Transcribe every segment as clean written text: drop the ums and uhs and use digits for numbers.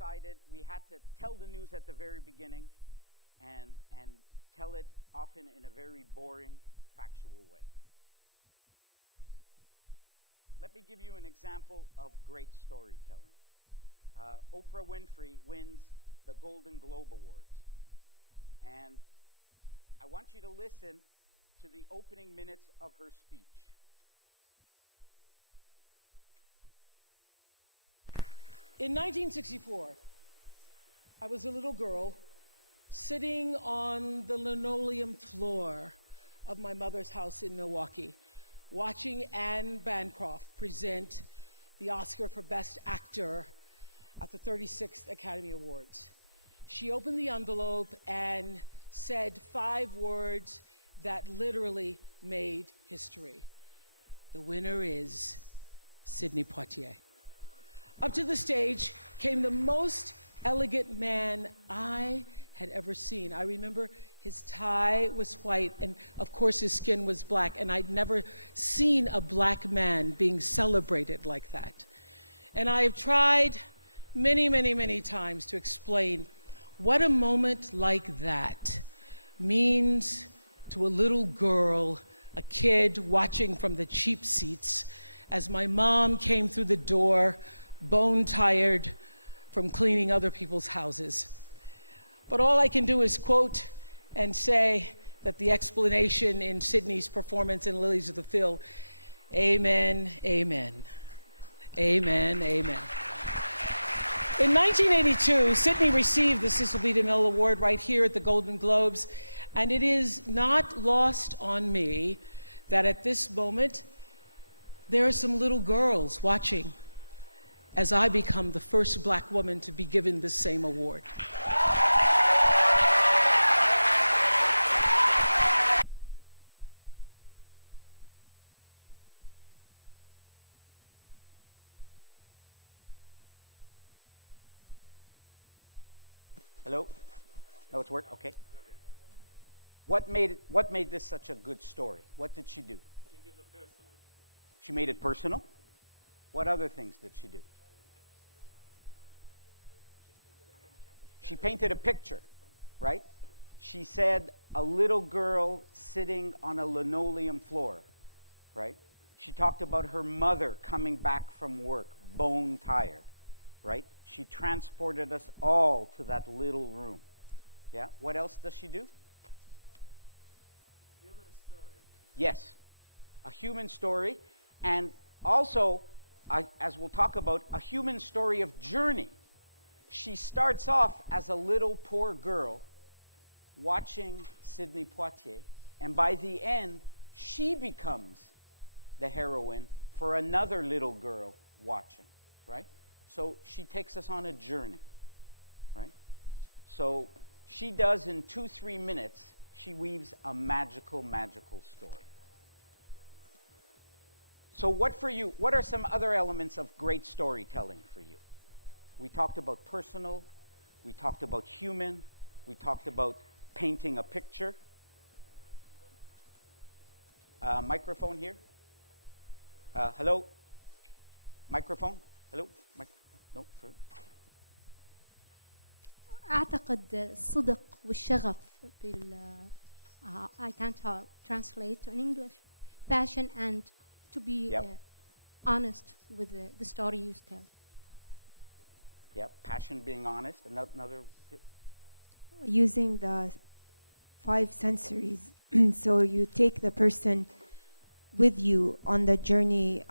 decided we had to tell the news at the very beginning and tell it often in a very boring, factual way. Let me give you an example of great storytelling. Oprah Winfrey wins the Golden Globe Awards. And I want you to listen to the opening minutes of her speech. In 1964, I was a little girl sitting on the linoleum floor of my mother's house in Milwaukee, watching Anne Bancroft present the Oscar for Best Actor at the 36th Academy Awards. She opened the envelope and said 5 words that literally made history. The winner is Sidney Poitier. Up to the stage came the most elegant man I had ever seen. I remember his tie was white, and of course his skin was black, and I'd never seen a black man being celebrated like that. And I have tried many, many, many times to explain what a moment like that means to a little girl, a kid watching from the cheap seats as my mom came through the door, bone-tired from cleaning other people's houses. But all I can do is quote and say that the explanation in Sidney's performance in Lilies of the Field, amen, amen, amen, amen. In 1982, Sidney received the Cecil B. DeMille Award right here at the Golden Globes, and it is not lost on me that at this moment, there are some little girls watching as I become the first black woman to be given the same award. Hello? No, it's work? Okay. What made this such a good story? What did she do? She made it personal? What other things did she do? She painted a picture, right? She said a little girl sitting on a linoleum floor, right? She talked about her mother coming back from work, bone tired, right? She transported us all to that little room. Yeah? What else does she do? Human story. Yes, a human story, and also, as we'll talk about, a human story of journey. She starts off as a little poor girl watching Sidney Poitier, and by the end, she becomes the heroine for another little girl watching, right? So she takes us on a journey, right? So she does in 2-3 minutes, she weaves a magical, magical story. So what are some other elements of great storytelling for you? We talked about personal, we talked about human, we talked about painting a picture. Microphone here. Hello? Microphone? Hello? No, sorry. أعتقد الصدق والشغف I can't translate to in English. Passion and to be honest with the story you tell. Yeah, passion, being honest. Another. Using the 5 sensories, so you take the person with you on the journey,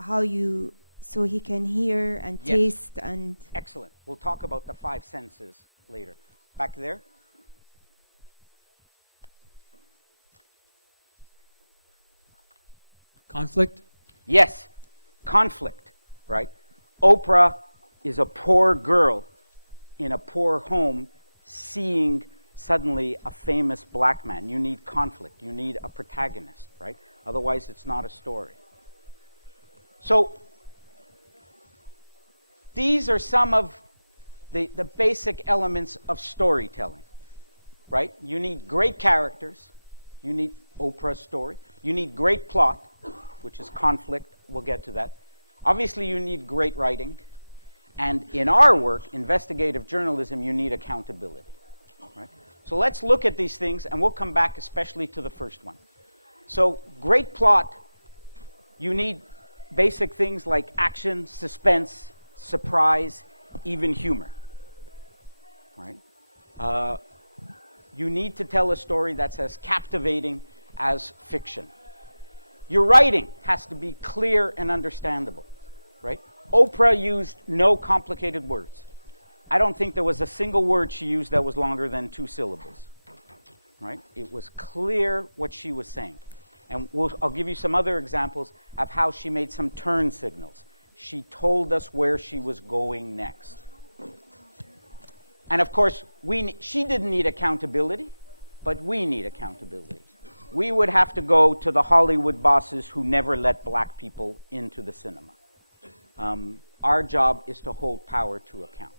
so he can hear and taste and. Excellent. We'll talk about the 5 senses later. Back there. Conflict? Yes, conflict, right? Oprah is a poor girl in a poor home seeing suddenly a famous black man. You need conflict. You need a protagonist, right? Otherwise, it's not a story. So, these are some of the basic elements of storytelling, right? You need great characters. You need Oprah's story. You need great plot, which is conflict. We'll get to that. Obviously, you need great writing. And in our work, investigative journalism, you need accountability. Right? So let's look at these things, and we'll come back especially to the first one. So great plot, you need basic things like action, suspense, surprise, even humor. Right? You need to tell a story that's as captivating as fiction. Your writing has to be clear and understandable. Right? Oprah used no complicated words. I don't think there was a single word she used that was longer than 2 syllables. Right? It was clear what she was saying. And I'll give you some other examples of how she made some turn signals. She told us where she was going next. And of course, she didn't need accountability, but we need accountability. We would have to go to the Hollywood bosses who never let black people into the cinema. Our job is to hold power to account.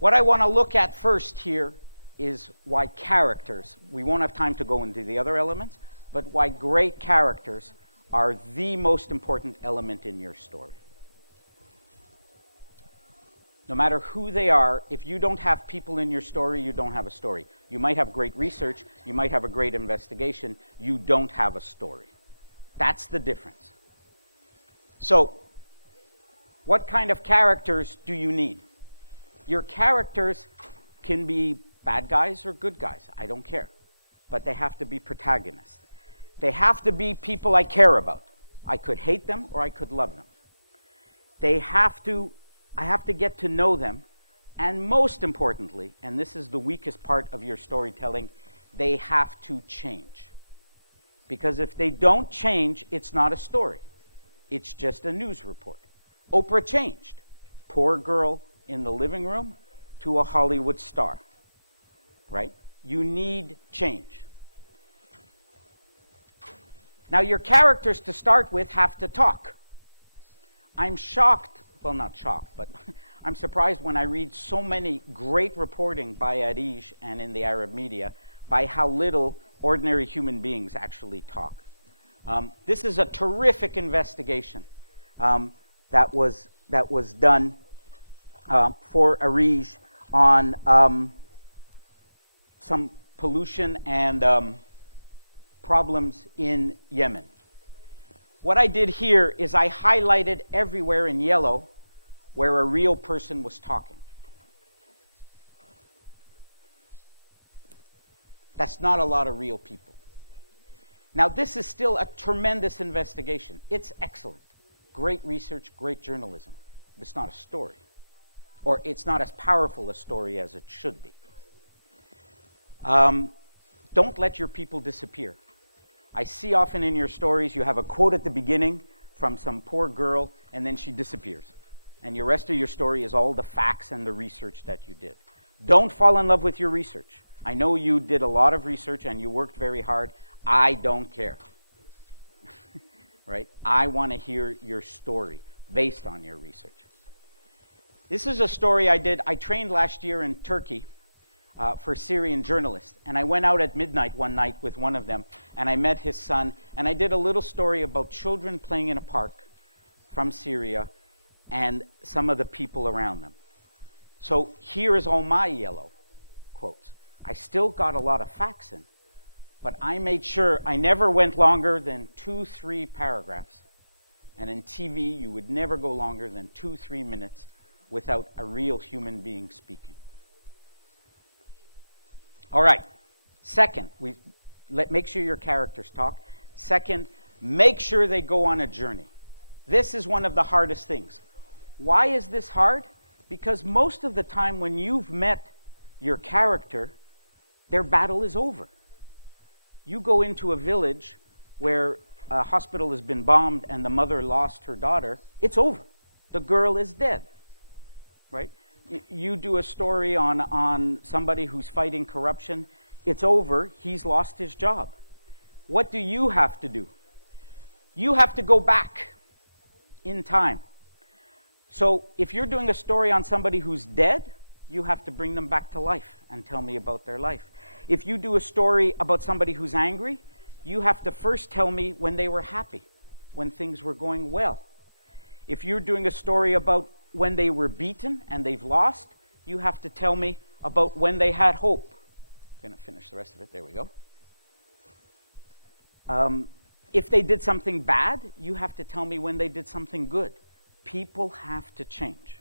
What I want to look at first here is why characters, we won't have time to go into the other elements, but why great characters are the most important element in your story. No matter who they are, if you don't have people in your story, you don't have a story. You might have great research, you might have a great investigation, you don't have a story. That's the difference. So, what kind of characters do you need? Your characters can be bad guys or good guys, I don't care. But they have to be protagonists. They have to be people I care about. I could hate them or I could love them. I have to get to know them, and most importantly, and this is the weakest part of your storytelling, they have to change. Because if they don't change, it's not a story. It's just a news report. Oprah changed. Poor girl in the living room to a Hollywood star. Right? You need change. Now, your characters to start with have to talk. I'm shocked, well, not shocked, but I'm surprised when I read so many great reporting by ARIJ and in the Arab media by how little ordinary human beings actually talk. This is a terrific investigation that was done for ARIJ on some pollution and problems in Yemen. What I did here is I highlighted everywhere in yellow where a real person was talking. That's not a lot of real people. Now, this is still a tremendous investigation. It's excellent. Great research, great journalism. But it's not a story. Or it's not as powerful a story as it should be. Don't let your people disappear. I see often in your stories you have a quote at the beginning from some poor girl, and then she disappears. And the rest of your story is all the facts and the research that you did. Don't fall in love with your research. I know you did a lot of research and you worked very hard. I don't care. Right? I want to hear your story based on your research. This is a story I did. I trained last year in Turkey for Syrian journalists. And I went out at midnight one night with one of them, and I met his son, and I did a little story about children playing in a park from Syria and some of the people around them. So here is all my yellow quotes. I still got a lot of facts in, but I made sure I never went longer than 2-3 paragraphs. And in TV, you would never go longer than 2-3 minutes without a real human being speaking. All right. Second, make sure your characters talk. Second, make sure they go on a journey. This is one of the hardest things. Why is this hard? Because most of the time when you've met your character, their battle is over. You go into a village where a hospital has been bombed and the mother lost her daughter, it's over. The girl is dead. Right? You do a story on somebody who's fighting corruption, it's over, he's lost his job. What do you have to do? You have to go back in time. So if you're doing a story on somebody who's dead, you have to bring them back to life and tell me about their life. If you do a story about somebody who's angry, you have to first tell me when they were happy, when things were going well. If you're doing a story about when they were beaten and they've lost, you have to tell me about when they had hope. I'm going to finish the rest of it. There we go. If they did something bad, you have to tell me when they did something good. People have to change.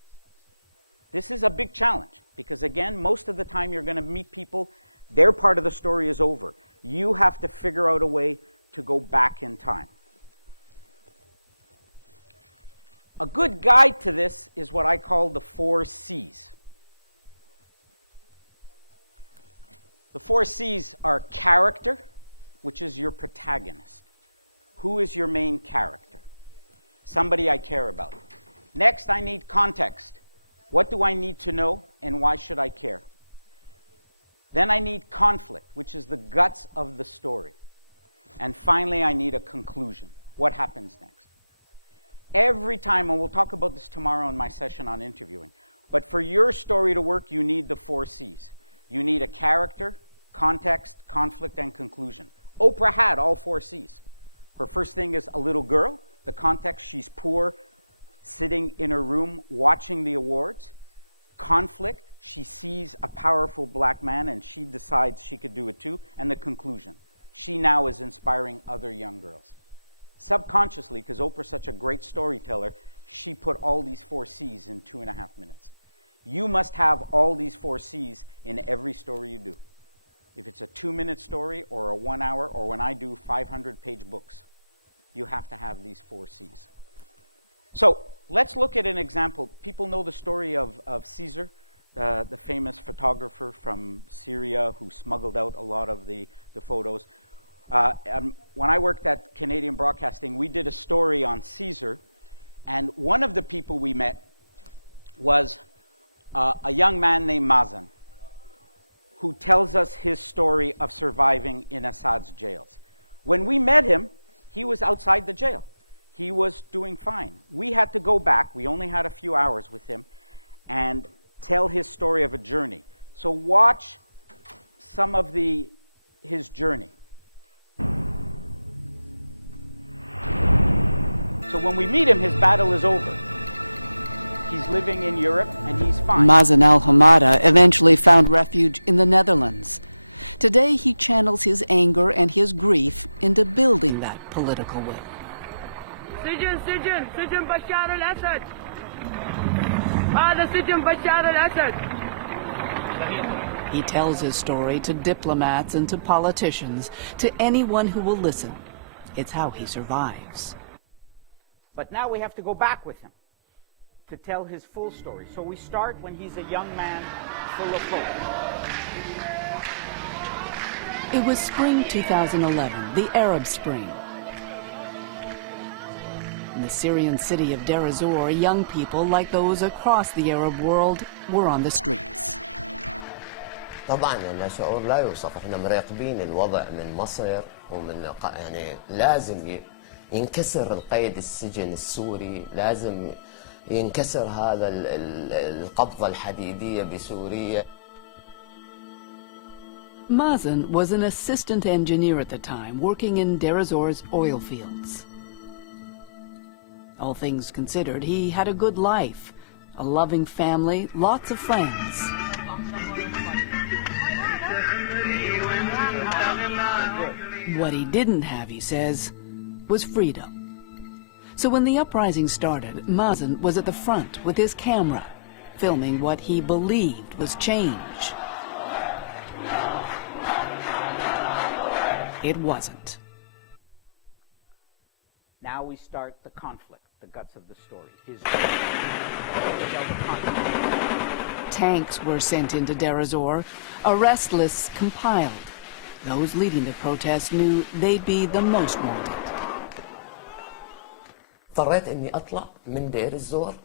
This is a big challenge because, again, most of the time you're going to meet people, their part of the story is over. You have to figure out a way to go back in time. A good guide to this is what I call the 4 C's. The 4 C's are character, which is your protagonist. Who is your main character? Somebody I care about. Next, I need context. What do I need to know and why should I care? Then I need conflict, which is the guts of the story. And finally, I need a conclusion. What happens next? Every time, and we'll talk about this tomorrow in my session on interviewing, but for your story to work, you need the 4 C's. You need a character, context, conflict, and conclusion. Oprah had all 4 C's. Her first thing is a little girl. The context, she's poor, sitting in her room watching the awards. Conflict, she sees a powerful black man and she decides she could do it too. And the conclusion, she now is inspiring other young girls. Subconsciously, because Oprah's such a great storyteller, she put all these 4 C's in 2.5 minutes. You must have all these 4 C's in every story you do. If it's a 2-minute story or a 1 hour, or when I do 500-page books, you have to have these 4 C's. So let's look at an example. People know the story of Caesar, the famous photographer from Syria who smuggled out a lot of the photos. When I worked at Canadian Broadcasting, we did a story on Caesar, and one of the people we met was a young man named Mazen, who tells us his story of surviving in Assad's jails. When we met him, he was outside the jail. He was doing fine. We had to go back, we only had a few hours with him, and tell his story of a journey. So watch some of his journey. So when we meet him, his battle is over. He's living in Europe and he's fine. Mazen al-Hamada eventually found refuge in the Netherlands. Today he channels his anger and his grief into building streets. طبعا لنا شعور لا يوصف، احنا مراقبين الوضع من مصر ومن يعني لازم ينكسر القيد السجن السوري، لازم ينكسر هذا القبضة الحديدية بسوريا. Mazen was an assistant engineer at the time, working in Deir ez-Zor's oil fields. All things considered, he had a good life, a loving family, lots of friends. What he didn't have, he says, was freedom. So when the uprising started, Mazen was at the front with his camera, filming what he believed was change. It wasn't. Now we start the conflict, the guts of the story. Tanks were sent into Deir ez-Zor, arrest lists compiled. Those leading the protests knew they'd be the most wanted. اضطريت اني اطلع من دير الزور،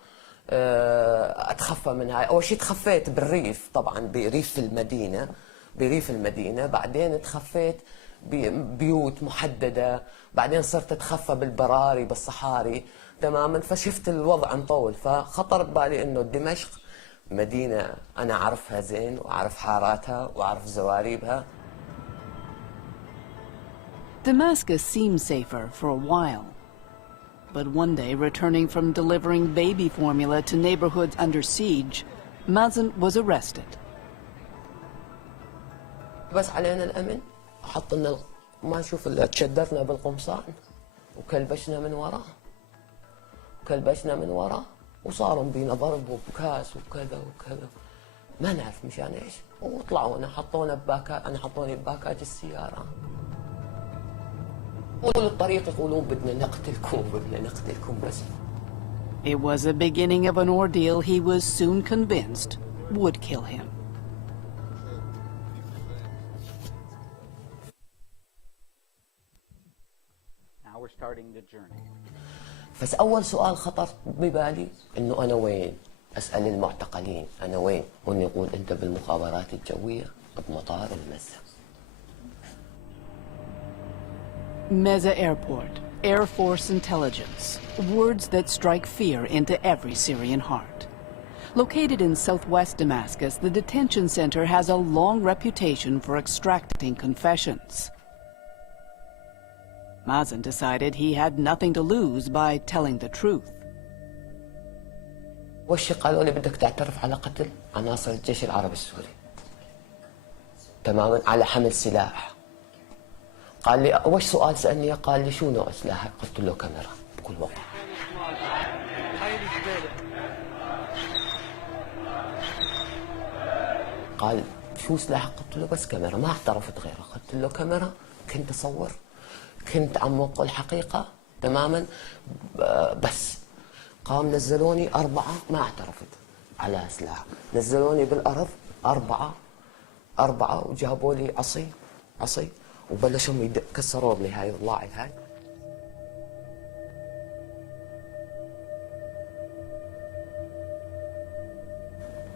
اتخفى من هاي. اول شيء تخفيت بالريف، طبعا بريف المدينه، بعدين تخفيت ببيوت محدده، بعدين صرت اتخفى بالبراري بالصحاري تماما. فشفت الوضع مطول، فخطر ببالي انه دمشق مدينه انا اعرفها زين واعرف حاراتها واعرف زواريبها. Damascus seemed safer for a while. But one day, returning from delivering baby formula to neighborhoods under siege, Mazen was arrested. بس علينا الأمن حط لنا ما نشوف إلا تشدرنا بالقمصان وكلبشنا من وراه وصاروا بينا ضرب وبكاس وكذا وكذا ما نعرف مشان ايش وطلعونا حطوني بباكاج السيارة طول الطريق يقولون بدنا نقتلكم بس. It was the beginning of an ordeal he was soon convinced would kill him. Now we're starting the journey. بس أول سؤال خطر ببالي إنه أنا وين؟ أسأل المعتقلين أنا وين؟ هن يقول أنت بالمخابرات الجوية بمطار المزة. Meza Airport, Air Force Intelligence, words that strike fear into every Syrian heart. Located in southwest Damascus, the detention center has a long reputation for extracting confessions. Mazen decided he had nothing to lose by telling the truth. وش قالوا لي بدك تعترف على قتل عناصر الجيش العربي السوري تماما على حمل سلاح. قال لي وش سؤال سألني قال لي شو نوع سلاحك قلت له كاميرا بكل وقت. قال شو سلاحك قلت له بس كاميرا ما اعترفت غيره قلت له كاميرا كنت أصور كنت عم أنقل الحقيقة تماما بس قام نزلوني 4 ما اعترفت على سلاح نزلوني بالأرض 4 وجابوا لي عصي وبلشوا كسروا لي هاي ضلاعي هاي.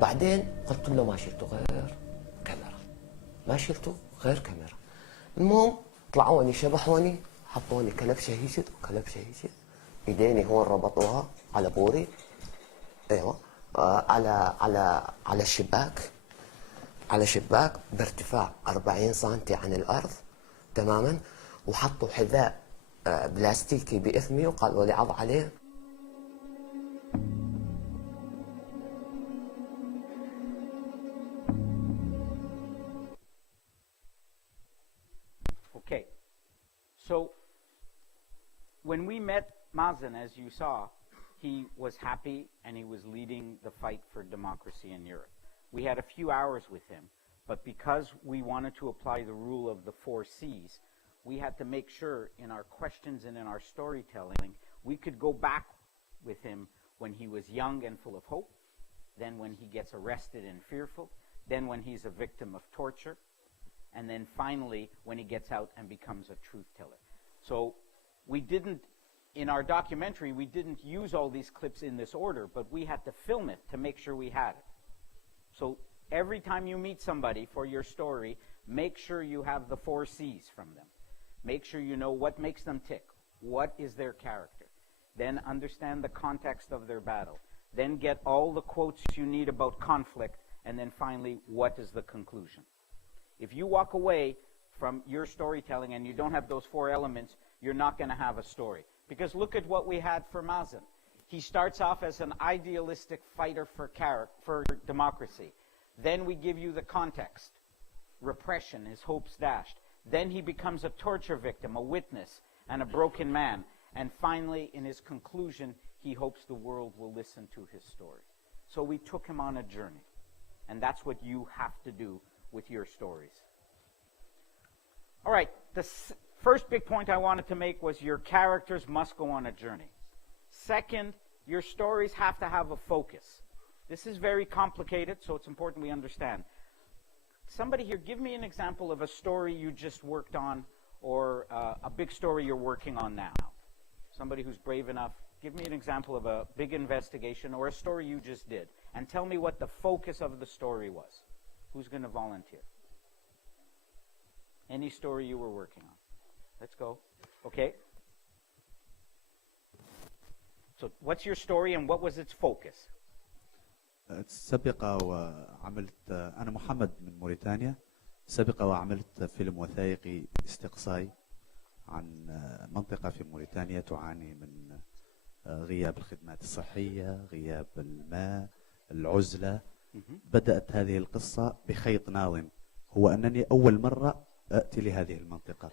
بعدين قلت له ما شلته غير كاميرا المهم طلعوني شبحوني حطوني كلب شهيشد ايديني هون ربطوها على بوري ايوه على شباك بارتفاع 40 سنتي عن الارض تماما وحطوا حذاء بلاستيكي باثمي وقالوا لي عض عليه. Okay, so when we met Mazen, as you saw, he was happy and he was leading the fight for democracy in Europe. We had a few hours with him, but because we wanted to apply the rule of the 4 C's, we had to make sure in our questions and in our storytelling, we could go back with him when he was young and full of hope, then when he gets arrested and fearful, then when he's a victim of torture, and then finally when he gets out and becomes a truth teller. So we didn't, in our documentary, we didn't use all these clips in this order, but we had to film it to make sure we had it. So every time you meet somebody for your story, make sure you have the 4 C's from them. Make sure you know what makes them tick. What is their character? Then understand the context of their battle. Then get all the quotes you need about conflict. And then finally, what is the conclusion? If you walk away from your storytelling and you don't have those 4 elements, you're not going to have a story. Because look at what we had for Mazen. He starts off as an idealistic fighter for democracy. Then we give you the context. Repression, his hopes dashed. Then he becomes a torture victim, a witness, and a broken man. And finally, in his conclusion, he hopes the world will listen to his story. So we took him on a journey. And that's what you have to do with your stories. All right, the first big point I wanted to make was your characters must go on a journey. Second, your stories have to have a focus. This is very complicated, so it's important we understand. Somebody here, give me an example of a story you just worked on or a big story you're working on now. Somebody who's brave enough, give me an example of a big investigation or a story you just did. And tell me what the focus of the story was. Who's going to volunteer? Any story you were working on. Let's go. Okay. So what's your story and what was its focus? سبق وعملت أنا محمد من موريتانيا سبق وعملت فيلم وثائقي استقصائي عن منطقة في موريتانيا تعاني من غياب الخدمات الصحية، غياب الماء، العزلة. بدأت هذه القصة بخيط ناظم، هو أنني أول مرة أتي لهذه المنطقة،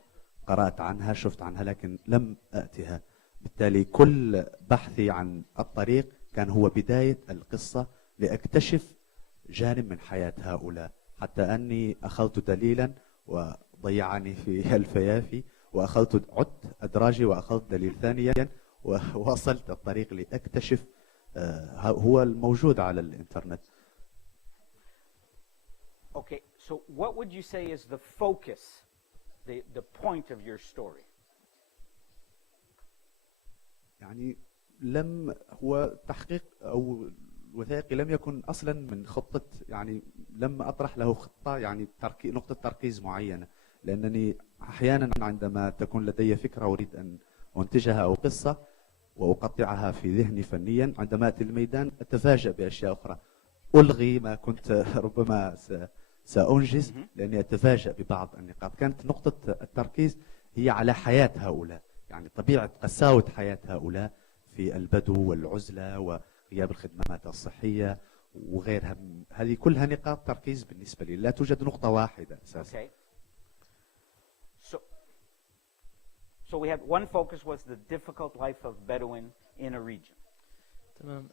قرأت عنها شفت عنها لكن لم أتها، بالتالي كل بحثي عن الطريق كان هو بداية القصة لأكتشف جانب من حياة هؤلاء، حتى أني أخذت دليلا وضيعني في الفيافي، عدت أدراجي وأخذت دليل ثانيا ووصلت الطريق لأكتشف هو الموجود على الإنترنت. Okay, so what would you say is the focus, the point of your story? يعني هو تحقيق أو الوثائقي لم يكن أصلا من خطة، يعني لم أطرح له خطة، يعني نقطة تركيز معينة، لأنني أحيانا عندما تكون لدي فكرة أريد أن أنتجها أو قصة وأقطعها في ذهني فنيا، عندما أتي الميدان أتفاجأ بأشياء أخرى، ألغي ما كنت ربما سأنجز لأني أتفاجأ ببعض النقاط. كانت نقطة التركيز هي على حياة هؤلاء، يعني طبيعة قساوة حياة هؤلاء في البدو والعزلة وغياب الخدمات الصحية وغيرها. هذه كلها نقاط تركيز بالنسبة لي، لا توجد نقطة واحدة أساسا. Okay. So we had one focus was the difficult life of Bedouin in a region. تمام.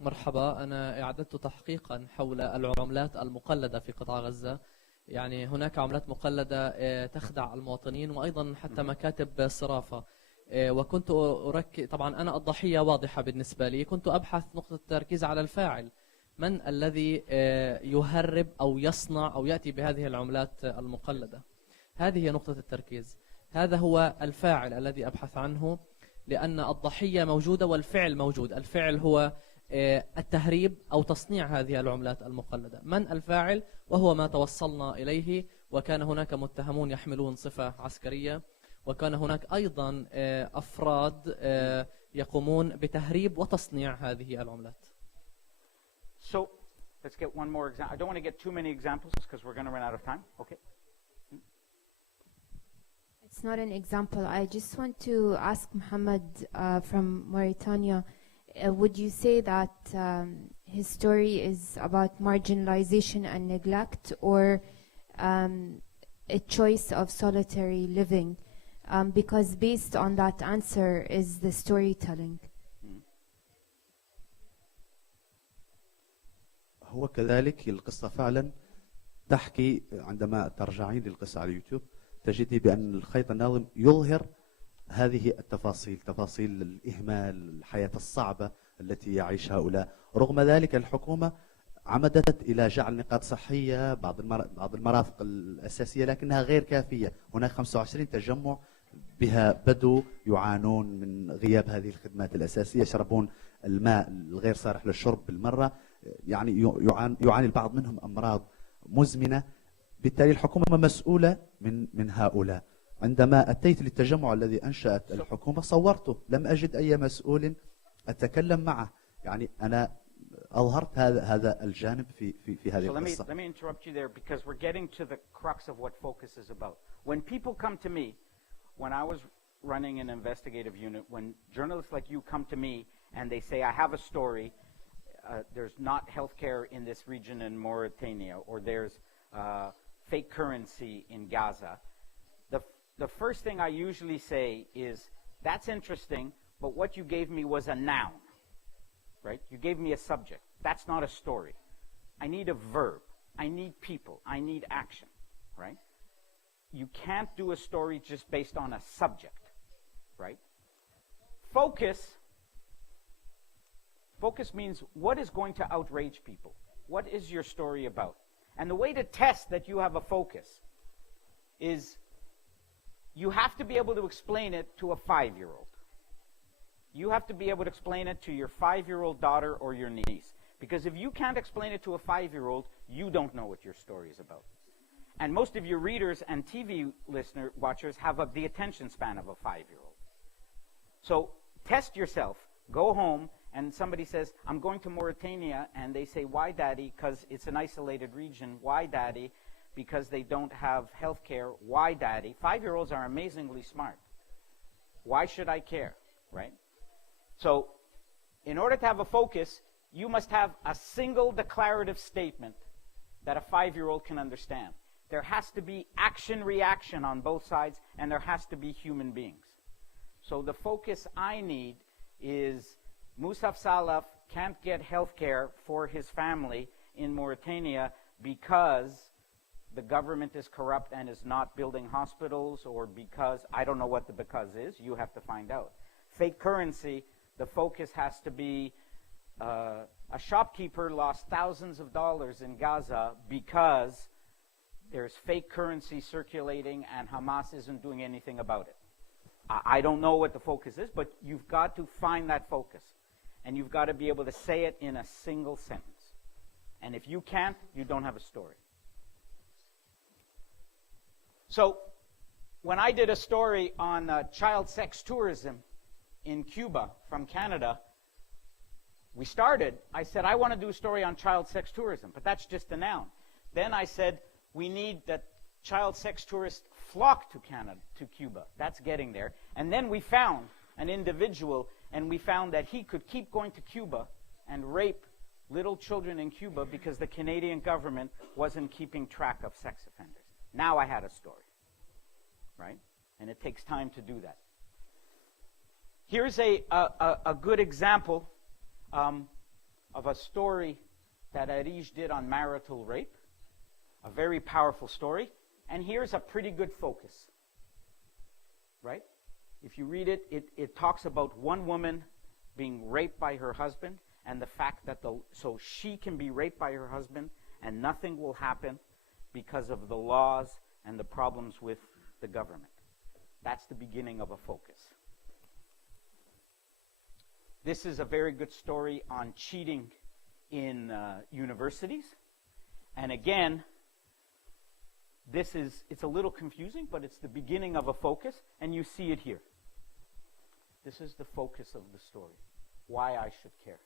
مرحبا. أنا أعددت تحقيقا حول العملات المقلدة في قطاع غزة. يعني هناك عملات مقلدة تخدع المواطنين وأيضا حتى مكاتب صرافة. وكنت أركز، طبعا أنا الضحية واضحة بالنسبة لي، كنت أبحث نقطة التركيز على الفاعل، من الذي يهرب أو يصنع أو يأتي بهذه العملات المقلدة. هذه هي نقطة التركيز، هذا هو الفاعل الذي أبحث عنه، لأن الضحية موجودة والفعل موجود. الفعل هو التهريب أو تصنيع هذه العملات المقلدة. من الفاعل؟ وهو ما توصلنا إليه، وكان هناك متهمون يحملون صفة عسكرية، وكان هناك أيضا أفراد يقومون بتهريب وتصنيع هذه العملات. So let's get one more example. I don't want to get too many examples because we're going to run out of time. Okay. It's not an example. I just want to ask Muhammad from Mauritania, would you say that his story is about marginalization and neglect, or a choice of solitary living? Because based on that answer is the storytelling. هو كذلك القصة فعلا تحكي، عندما ترجعين للقصة على اليوتيوب تجدي بأن الخيط الناظم يظهر هذه التفاصيل، تفاصيل الإهمال، الحياة الصعبة التي يعيش هؤلاء. رغم ذلك الحكومة عمدت إلى جعل نقاط صحية بعض المرافق الأساسية، لكنها غير كافية. هناك 25 تجمع بها بدو يعانون من غياب هذه الخدمات الأساسية، يشربون الماء الغير صالح للشرب بالمرة، يعني يعاني البعض منهم أمراض مزمنة. بالتالي الحكومة مسؤولة من هؤلاء. عندما أتيت للتجمع الذي أنشأت الحكومة صورته، لم أجد أي مسؤول أتكلم معه، يعني أنا أظهرت هذا الجانب في هذه القصة. Let me interrupt you there because we're getting to the crux of what focus is about. When people come to me, when I was running an investigative unit, when journalists like you come to me and they say, I have a story, there's not healthcare in this region in Mauritania, or there's fake currency in Gaza, the first thing I usually say is, that's interesting, but what you gave me was a noun, right? You gave me a subject. That's not a story. I need a verb. I need people. I need action, right? You can't do a story just based on a subject, right? Focus means what is going to outrage people? What is your story about? And the way to test that you have a focus is you have to be able to explain it to a 5-year-old. You have to be able to explain it to your 5-year-old daughter or your niece. Because if you can't explain it to a 5-year-old, you don't know what your story is about. And most of your readers and TV watchers have the attention span of a 5-year-old. So test yourself. Go home and somebody says, I'm going to Mauritania, and they say, why, Daddy? Because it's an isolated region. Why, Daddy? Because they don't have health care. Why, Daddy? 5-year-olds are amazingly smart. Why should I care, right? So, in order to have a focus, you must have a single declarative statement that a 5-year-old can understand. There has to be action-reaction on both sides, and there has to be human beings. So the focus I need is Musaf Salaf can't get health care for his family in Mauritania because the government is corrupt and is not building hospitals, or because, I don't know what the because is, you have to find out. Fake currency, the focus has to be a shopkeeper lost thousands of dollars in Gaza because there's fake currency circulating and Hamas isn't doing anything about it. I don't know what the focus is, but you've got to find that focus. And you've got to be able to say it in a single sentence. And if you can't, you don't have a story. So, when I did a story on child sex tourism in Cuba from Canada, I said, I want to do a story on child sex tourism, but that's just a noun. Then I said, we need that child sex tourists flock to Cuba. That's getting there. And then we found an individual, and we found that he could keep going to Cuba and rape little children in Cuba because the Canadian government wasn't keeping track of sex offenders. Now I had a story, right? And it takes time to do that. Here's a good example of a story that ARIJ did on marital rape. A very powerful story. And here's a pretty good focus, right? If you read it, it talks about one woman being raped by her husband, and the fact that so she can be raped by her husband and nothing will happen because of the laws and the problems with the government. That's the beginning of a focus. This is a very good story on cheating in universities. And again, it's a little confusing, but it's the beginning of a focus, and you see it here. This is the focus of the story, why I should care.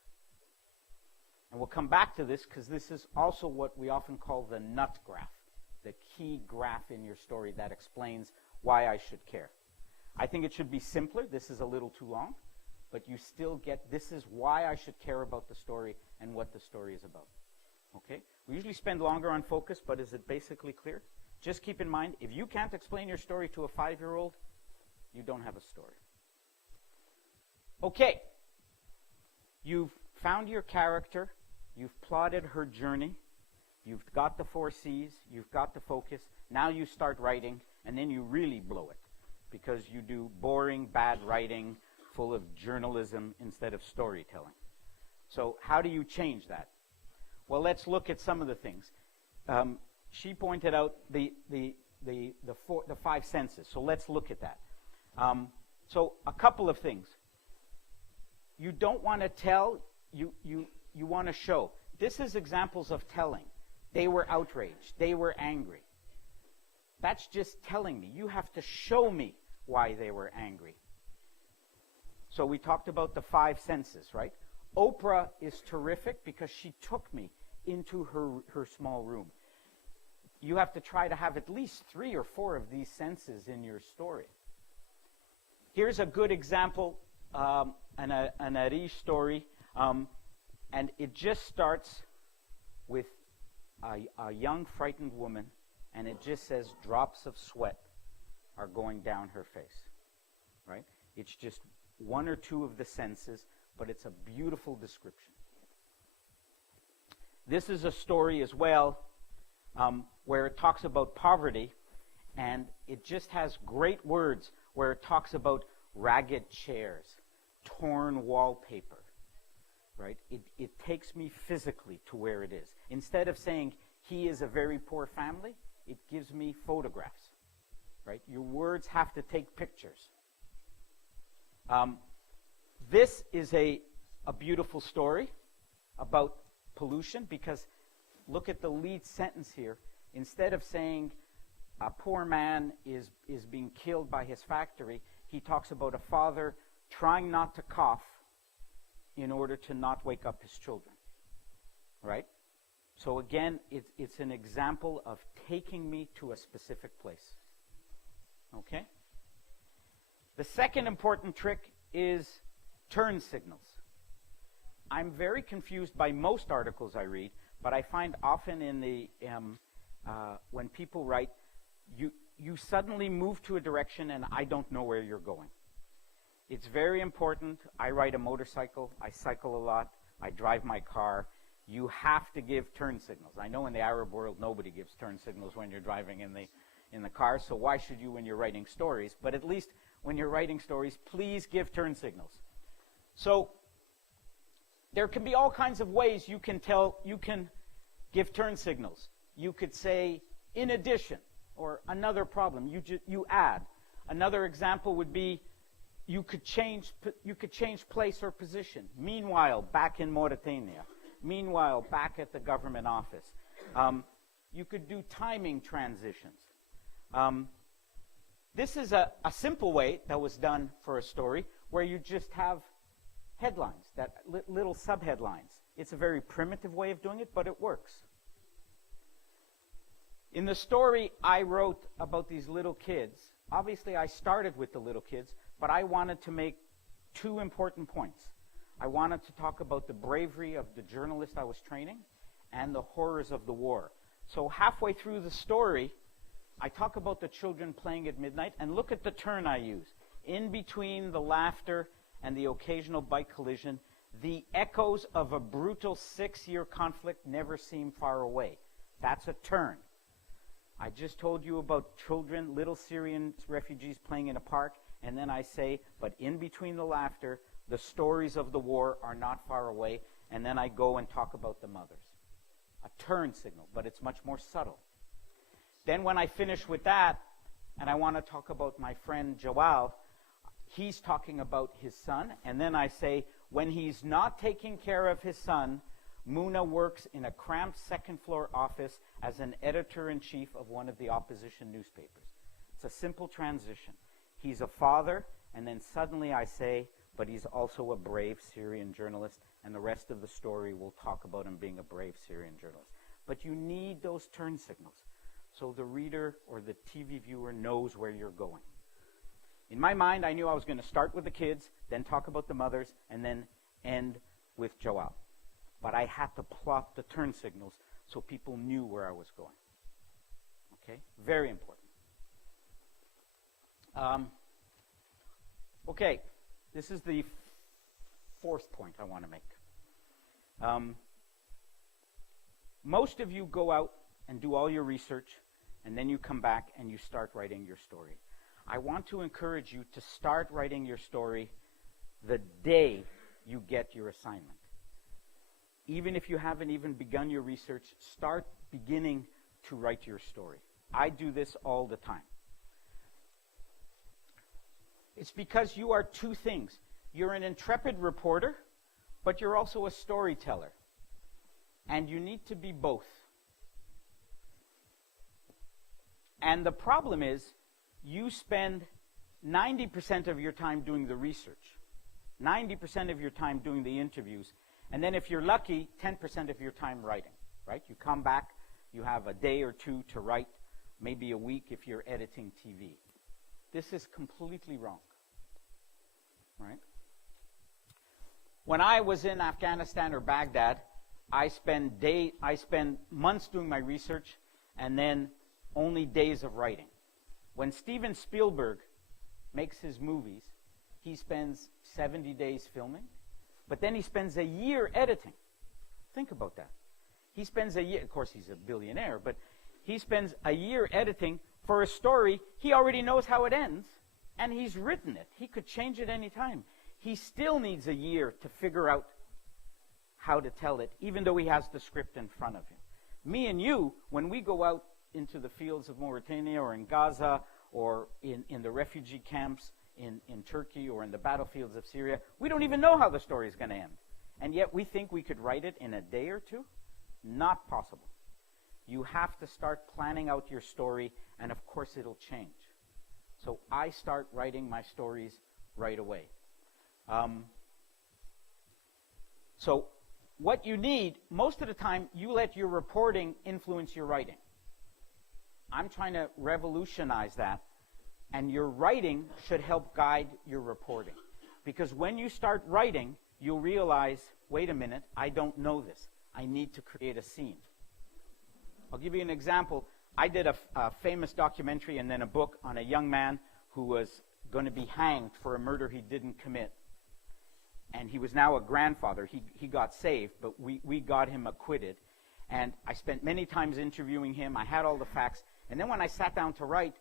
And we'll come back to this because this is also what we often call the nut graph, the key graph in your story that explains why I should care. I think it should be simpler. This is a little too long, but you still get, this is why I should care about the story and what the story is about. Okay? We usually spend longer on focus, but is it basically clear? Just keep in mind, if you can't explain your story to a 5-year-old, you don't have a story. Okay. You've found your character. You've plotted her journey. You've got the 4 C's. You've got the focus. Now you start writing, and then you really blow it because you do boring, bad writing full of journalism instead of storytelling. So how do you change that? Well, let's look at some of the things. She pointed out the 5 senses. So let's look at that. So a couple of things. You don't want to tell, you want to show. This is examples of telling. They were outraged. They were angry. That's just telling me. You have to show me why they were angry. So we talked about the 5 senses, right? Oprah is terrific because she took me into her small room. You have to try to have at least 3 or 4 of these senses in your story. Here's a good example, an ARIJ story, and it just starts with a young frightened woman, and it just says drops of sweat are going down her face, right? It's just 1 or 2 of the senses, but it's a beautiful description. This is a story as well where it talks about poverty, and it just has great words where it talks about ragged chairs, torn wallpaper, right? It takes me physically to where it is. Instead of saying, he is a very poor family, it gives me photographs, right? Your words have to take pictures. This is a beautiful story about pollution because look at the lead sentence here. Instead of saying a poor man is being killed by his factory, he talks about a father trying not to cough in order to not wake up his children, right? So again, it's an example of taking me to a specific place, okay? The second important trick is turn signals. I'm very confused by most articles I read, but I find often in the when people write, you suddenly move to a direction and I don't know where you're going. It's very important. I ride a motorcycle. I cycle a lot. I drive my car. You have to give turn signals. I know in the Arab world nobody gives turn signals when you're driving in the car, so why should you when you're writing stories? But at least when you're writing stories, please give turn signals. So there can be all kinds of ways you can give turn signals. You could say, in addition, or another problem. You add. Another example would be you could change place or position. Meanwhile, back in Mauritania. Meanwhile, back at the government office. You could do timing transitions. This is a simple way that was done for a story where you just have headlines, little subheadlines. It's a very primitive way of doing it, but it works. In the story I wrote about these little kids, obviously I started with the little kids, but I wanted to make two important points. I wanted to talk about the bravery of the journalist I was training and the horrors of the war. So halfway through the story, I talk about the children playing at midnight, and look at the turn I use. In between the laughter and the occasional bike collision, the echoes of a brutal 6-year conflict never seem far away. That's a turn. I just told you about children, little Syrian refugees playing in a park, and then I say, but in between the laughter, the stories of the war are not far away, and then I go and talk about the mothers. A turn signal, but it's much more subtle. Then when I finish with that, and I want to talk about my friend Joal, he's talking about his son, and then I say, when he's not taking care of his son, Muna works in a cramped second-floor office as an editor-in-chief of one of the opposition newspapers. It's a simple transition. He's a father, and then suddenly I say, but he's also a brave Syrian journalist, and the rest of the story will talk about him being a brave Syrian journalist. But you need those turn signals so the reader or the TV viewer knows where you're going. In my mind, I knew I was going to start with the kids, then talk about the mothers, and then end with Joal. But I had to plot the turn signals so people knew where I was going. Okay? Very important. Okay, this is the fourth point I want to make. Most of you go out and do all your research, and then you come back and you start writing your story. I want to encourage you to start writing your story the day you get your assignment. Even if you haven't even begun your research, start beginning to write your story. I do this all the time. It's because you are two things. You're an intrepid reporter, but you're also a storyteller. And you need to be both. And the problem is, you spend 90% of your time doing the research, 90% of your time doing the interviews, and then if you're lucky, 10% of your time writing, right? You come back, you have a day or two to write, maybe a week if you're editing TV. This is completely wrong, right? When I was in Afghanistan or Baghdad, I spend months doing my research and then only days of writing. When Steven Spielberg makes his movies, he spends 70 days filming, but then he spends a year editing. Think about that. He spends a year, of course he's a billionaire, but he spends a year editing for a story. He already knows how it ends, and he's written it. He could change it any time. He still needs a year to figure out how to tell it, even though he has the script in front of him. Me and you, when we go out into the fields of Mauritania or in Gaza or in the refugee camps in Turkey or in the battlefields of Syria, we don't even know how the story is going to end. And yet we think we could write it in a day or two? Not possible. You have to start planning out your story, and of course it'll change. So I start writing my stories right away. So what you need, most of the time, you let your reporting influence your writing. I'm trying to revolutionize that, and your writing should help guide your reporting. Because when you start writing, you'll realize, wait a minute, I don't know this. I need to create a scene. I'll give you an example. I did a famous documentary and then a book on a young man who was going to be hanged for a murder he didn't commit. And he was now a grandfather. He got saved, but we got him acquitted. And I spent many times interviewing him. I had all the facts. And then when I sat down to write,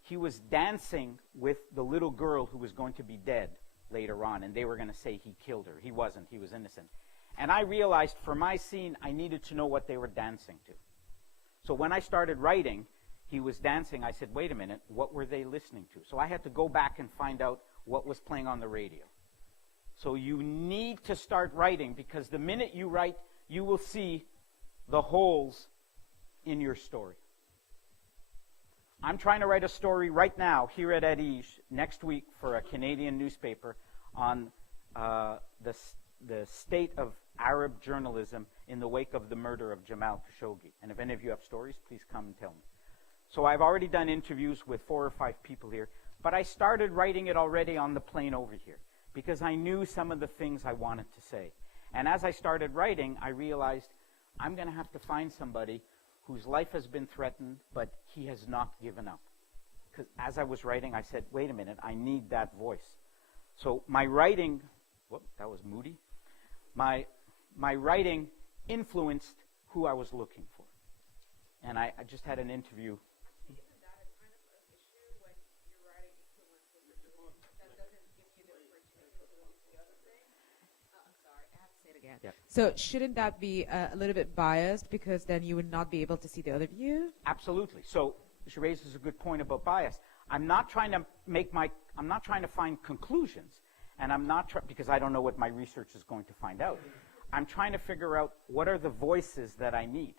he was dancing with the little girl who was going to be dead later on. And they were going to say he killed her. He wasn't. He was innocent. And I realized for my scene, I needed to know what they were dancing to. So when I started writing, he was dancing. I said, wait a minute, what were they listening to? So I had to go back and find out what was playing on the radio. So you need to start writing, because the minute you write, you will see the holes in your story. I'm trying to write a story right now here at ARIJ next week for a Canadian newspaper on the state of Arab journalism in the wake of the murder of Jamal Khashoggi. And if any of you have stories, please come and tell me. So I've already done interviews with 4 or 5 people here, but I started writing it already on the plane over here because I knew some of the things I wanted to say. And as I started writing, I realized I'm going to have to find somebody whose life has been threatened, but he has not given up. Because as I was writing, I said, wait a minute, I need that voice. So my writing, whoop, that was moody. My writing influenced who I was looking for. And I just had an interview. Isn't that a kind of an issue when you're writing influences, that doesn't give you the opportunity to look into the other thing? I'm sorry, I have to say it again. Yeah. So shouldn't that be a little bit biased, because then you would not be able to see the other view? Absolutely. So she raises a good point about bias. I'm not trying to find conclusions, and I'm not because I don't know what my research is going to find out. I'm trying to figure out what are the voices that I need.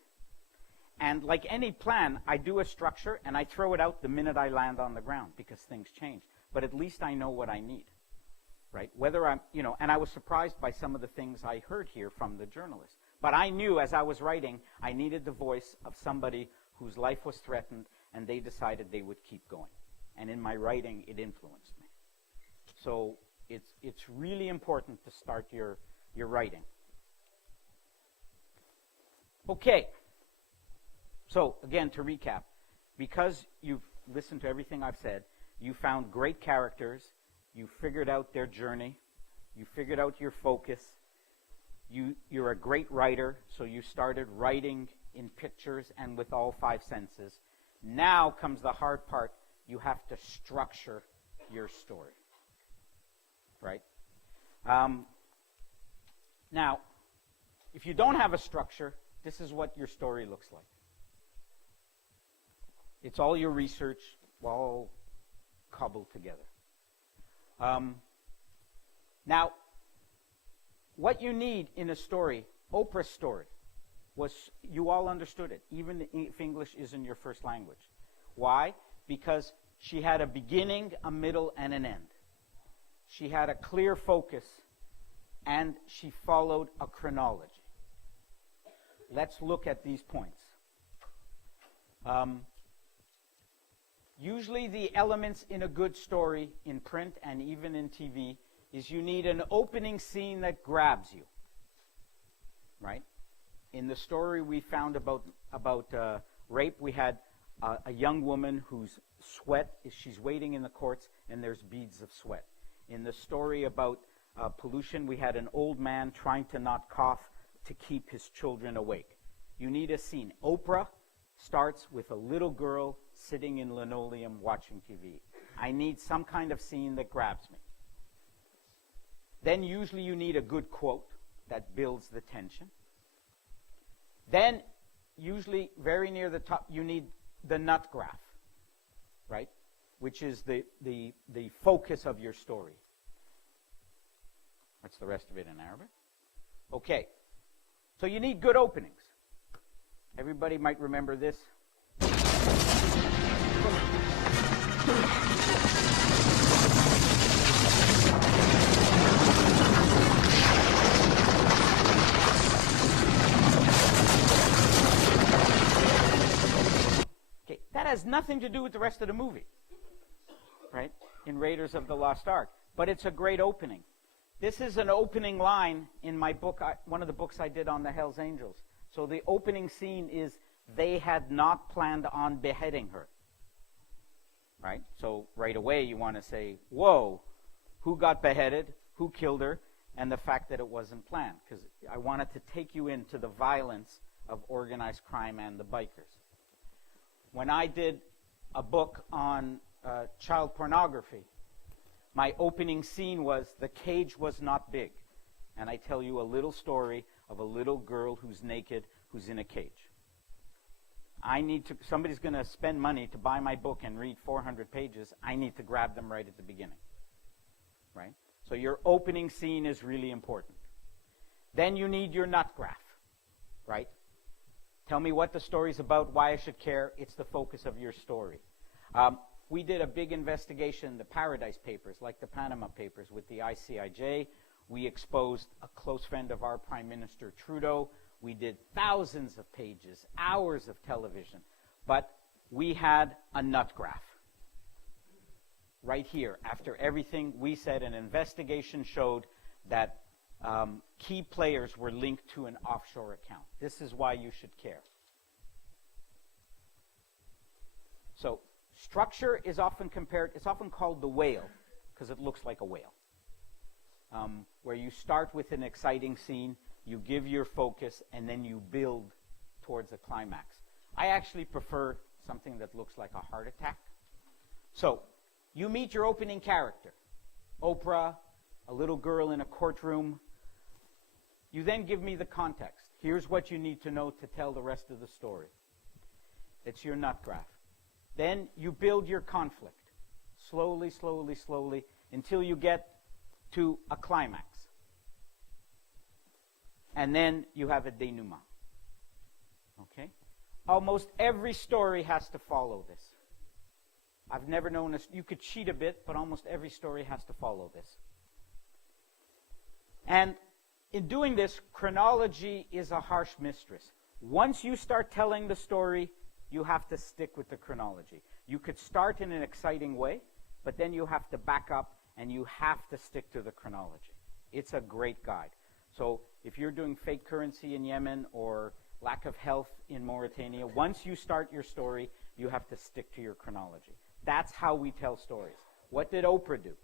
And like any plan, I do a structure and I throw it out the minute I land on the ground because things change. But at least I know what I need, right? Whether I'm, and I was surprised by some of the things I heard here from the journalists. But I knew as I was writing, I needed the voice of somebody whose life was threatened and they decided they would keep going. And in my writing, it influenced me. So it's really important to start your writing. Okay. So, again, to recap, because you've listened to everything I've said, you found great characters, you figured out their journey, you figured out your focus, you're a great writer, so you started writing in pictures and with all 5 senses. Now comes the hard part. You have to structure your story, right? Now, if you don't have a structure, this is what your story looks like. It's all your research, all cobbled together. Now, what you need in a story, Oprah's story, was you all understood it, even if English isn't your first language. Why? Because she had a beginning, a middle, and an end. She had a clear focus, and she followed a chronology. Let's look at these points. Usually the elements in a good story, in print and even in TV, is you need an opening scene that grabs you, right? In the story we found about rape, we had a young woman whose sweat, she's waiting in the courts, and there's beads of sweat. In the story about pollution, we had an old man trying to not cough to keep his children awake. You need a scene. Oprah starts with a little girl sitting in linoleum watching TV. I need some kind of scene that grabs me. Then usually you need a good quote that builds the tension. Then, usually very near the top, you need the nut graph, right? Which is the focus of your story. That's the rest of it in Arabic. Okay. So you need good openings. Everybody might remember this. That has nothing to do with the rest of the movie, right? In Raiders of the Lost Ark. but it's a great opening. This is an opening line in my book, one of the books I did on the Hells Angels. So the opening scene is, they had not planned on beheading her. Right? So right away you want to say, whoa, who got beheaded, who killed her, and the fact that it wasn't planned. Because I wanted to take you into the violence of organized crime and the bikers. When I did a book on child pornography, my opening scene was, the cage was not big. And I tell you a little story of a little girl who's naked, who's in a cage. Somebody's going to spend money to buy my book and read 400 pages. I need to grab them right at the beginning. Right? So your opening scene is really important. Then you need your nut graph. Right? Tell me what the story's about, why I should care. It's the focus of your story. We did a big investigation, the Paradise Papers, like the Panama Papers, with the ICIJ. We exposed a close friend of our Prime Minister, Trudeau. We did thousands of pages, hours of television. But we had a nut graph. Right here, after everything we said, an investigation showed that key players were linked to an offshore account. This is why you should care. So, structure is often compared, it's often called the whale, because it looks like a whale. Where you start with an exciting scene, you give your focus, and then you build towards a climax. I actually prefer something that looks like a heart attack. So, you meet your opening character. Oprah, a little girl in a courtroom. You then give me the context. Here's what you need to know to tell the rest of the story. It's your nut graph. Then you build your conflict. Slowly, slowly, slowly, until you get to a climax. And then you have a denouement. Okay? Almost every story has to follow this. I've never known you could cheat a bit, but almost every story has to follow this. And in doing this, chronology is a harsh mistress. Once you start telling the story, you have to stick with the chronology. You could start in an exciting way, but then you have to back up and you have to stick to the chronology. It's a great guide. So if you're doing fake currency in Yemen or lack of health in Mauritania, once you start your story, you have to stick to your chronology. That's how we tell stories. What did Oprah do?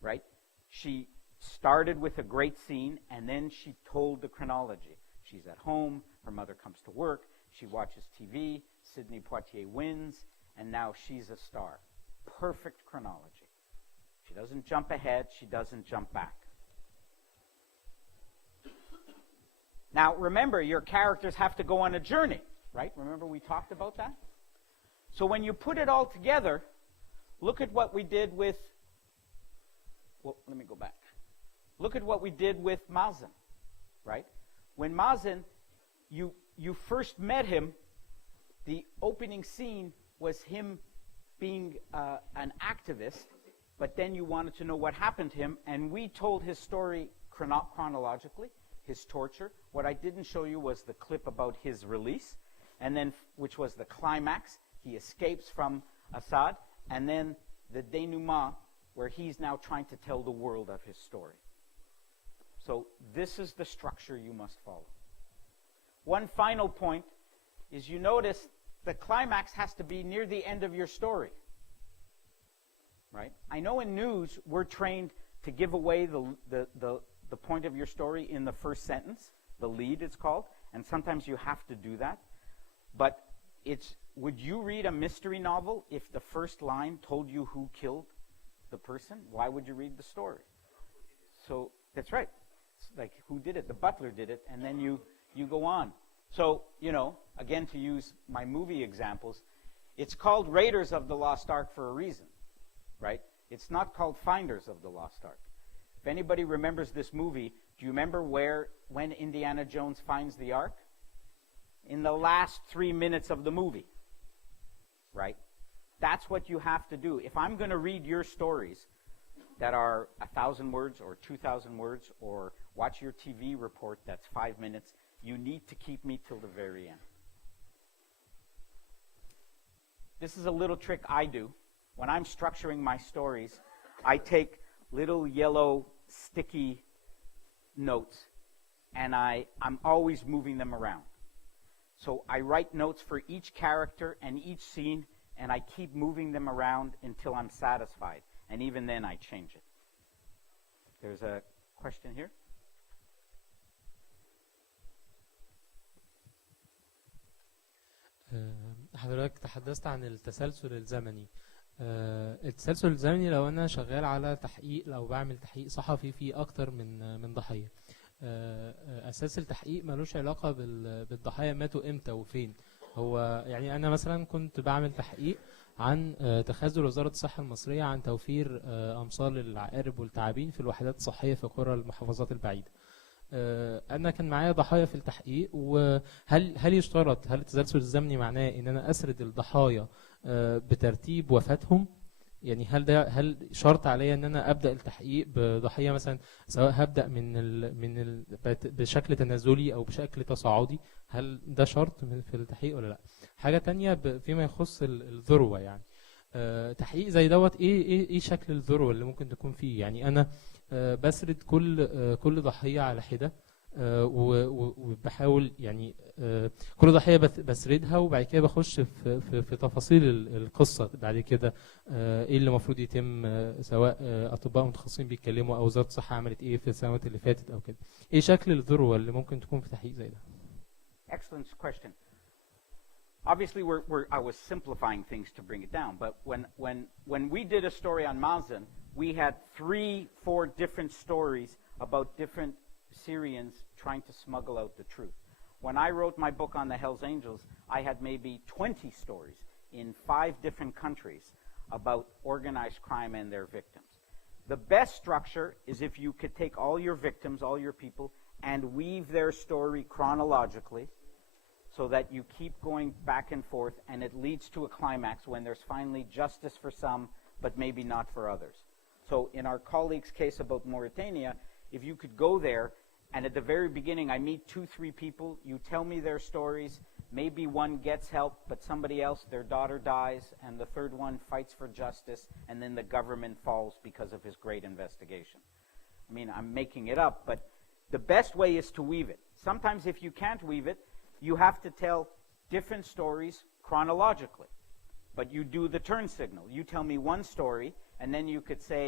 Right? She started with a great scene, and then she told the chronology. She's at home, her mother comes to work, she watches TV, Sidney Poitier wins, and now she's a star. Perfect chronology. She doesn't jump ahead, she doesn't jump back. Now, remember, your characters have to go on a journey, right? Remember we talked about that? So when you put it all together, look at what we did with, well, let me go back. Look at what we did with Mazen, right? When Mazen, you first met him, the opening scene was him being an activist, but then you wanted to know what happened to him, and we told his story chronologically, his torture. What I didn't show you was the clip about his release, and then, which was the climax. He escapes from Assad, and then the denouement, where he's now trying to tell the world of his story. So this is the structure you must follow. One final point is, you notice the climax has to be near the end of your story. Right? I know in news we're trained to give away the point of your story in the first sentence, the lead it's called, and sometimes you have to do that. But would you read a mystery novel if the first line told you who killed the person? Why would you read the story? So that's right. It's like, who did it? The butler did it, and then you go on. So, again, to use my movie examples, it's called Raiders of the Lost Ark for a reason, right? It's not called Finders of the Lost Ark. If anybody remembers this movie, do you remember when Indiana Jones finds the Ark? In the last 3 minutes of the movie, right? That's what you have to do. If I'm going to read your stories that are 1,000 words or 2,000 words, or watch your TV report that's 5 minutes, you need to keep me till the very end. This is a little trick I do. When I'm structuring my stories, I take little yellow sticky notes, and I'm always moving them around. So I write notes for each character and each scene, and I keep moving them around until I'm satisfied. And even then I change it. There's a question here. حضرتك تحدثت عن التسلسل الزمني. التسلسل الزمني لو انا شغال على تحقيق او بعمل تحقيق صحفي في اكتر من ضحيه، اساس التحقيق ملوش علاقه بالضحايا ماتوا امتى وفين. هو يعني انا مثلا كنت بعمل تحقيق عن تخاذل وزاره الصحه المصريه عن توفير امصار للعقارب والتعابين في الوحدات الصحيه في قرى المحافظات البعيده. انا كان معايا ضحايا في التحقيق، وهل يشترط، هل التسلسل الزمني معناه ان انا اسرد الضحايا بترتيب وفاتهم؟ يعني هل شرط عليا ان انا ابدا التحقيق بضحيه مثلا، سواء هبدا بشكل تنازلي او بشكل تصاعدي؟ هل ده شرط في التحقيق ولا لا؟ حاجه تانية فيما يخص الذروه، يعني تحقيق زي دوت ايه شكل الذروه اللي ممكن تكون فيه؟ يعني انا بسرد كل ضحيه على حده، وبحاول يعني كل ضحيه بسردها، وبعد كده بخش في تفاصيل القصه بعد كده، ايه اللي المفروض يتم، سواء اطباء متخصصين بيتكلموا او وزاره الصحه عملت ايه في السنوات اللي فاتت او كده. ايه شكل الذروه اللي ممكن تكون في تحقيق زي ده؟ Excellent question. Obviously, I was simplifying things to bring it down, but when we did a story on Mazen, we had 3-4 different stories about different Syrians trying to smuggle out the truth. When I wrote my book on the Hells Angels, I had maybe 20 stories in 5 different countries about organized crime and their victims. The best structure is if you could take all your victims, all your people, and weave their story chronologically, so that you keep going back and forth, and it leads to a climax when there's finally justice for some, but maybe not for others. So in our colleague's case about Mauritania, if you could go there, and at the very beginning I meet 2-3 people, you tell me their stories, maybe one gets help, but somebody else, their daughter dies, and the third one fights for justice, and then the government falls because of his great investigation. I mean, I'm making it up, but the best way is to weave it. Sometimes if you can't weave it, you have to tell different stories chronologically. But you do the turn signal. You tell me one story, and then you could say,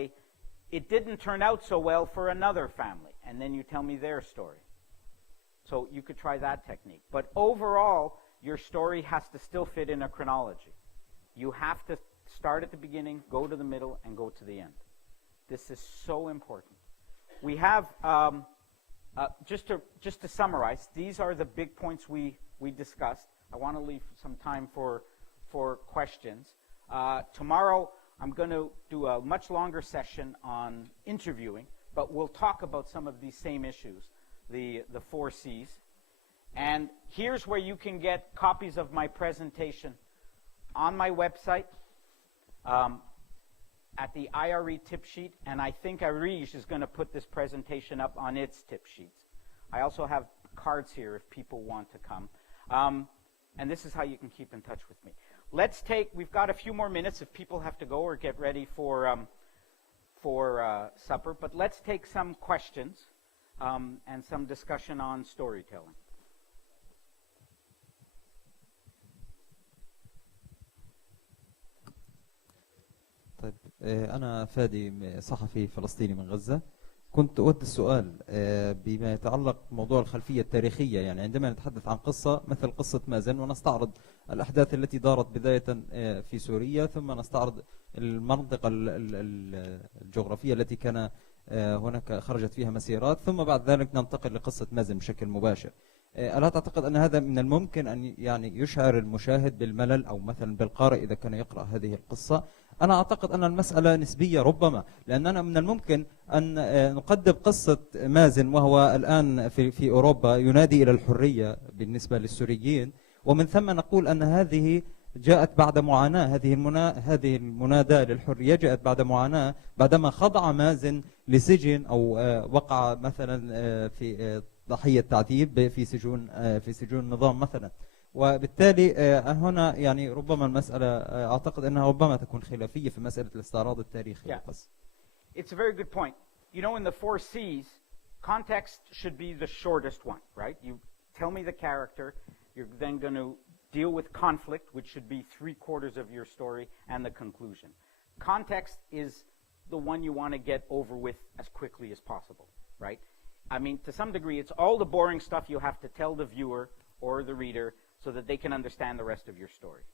it didn't turn out so well for another family, and then you tell me their story. So you could try that technique. But overall, your story has to still fit in a chronology. You have to start at the beginning, go to the middle, and go to the end. This is so important. We have... just to summarize, these are the big points we discussed. I want to leave some time for questions. Tomorrow, I'm going to do a much longer session on interviewing, but we'll talk about some of these same issues, the 4 C's. And here's where you can get copies of my presentation on my website, at the IRE tip sheet, and I think ARIJ is going to put this presentation up on its tip sheets. I also have cards here if people want to come. And this is how you can keep in touch with me. We've got a few more minutes if people have to go or get ready for supper, but let's take some questions and some discussion on storytelling. طيب أنا فادي صحفي فلسطيني من غزة. كنت أود السؤال بما يتعلق بموضوع الخلفية التاريخية، يعني عندما نتحدث عن قصة مثل قصة مازن ونستعرض الأحداث التي دارت بداية في سوريا، ثم نستعرض المنطقة الجغرافية التي كان هناك خرجت فيها مسيرات، ثم بعد ذلك ننتقل لقصة مازن بشكل مباشر. ألا تعتقد أن هذا من الممكن أن يعني يشعر المشاهد بالملل أو مثلا بالقارئ إذا كان يقرأ هذه القصة؟ أنا أعتقد أن المسألة نسبية ربما، لأننا من الممكن أن نقدم قصة مازن وهو الآن في أوروبا ينادي إلى الحرية بالنسبة للسوريين، ومن ثم نقول أن هذه جاءت بعد معاناة، هذه المناداة للحرية جاءت بعد معاناة بعدما خضع مازن لسجن أو وقع مثلا في ضحية تعذيب في سجون النظام مثلا. وبالتالي هنا يعني ربما المسألة أعتقد أنها ربما تكون خلافية في مسألة الاستعراض التاريخي للقصة. It's a very good point. You know, in the 4 C's, context should be the shortest one, right? You tell me the character, you're then going to deal with conflict, which should be 3/4 of your story, and the conclusion. Context is the one you want to get over with as quickly as possible, right? I mean, to some degree, it's all the boring stuff you have to tell the viewer or the reader so that they can understand the rest of your story.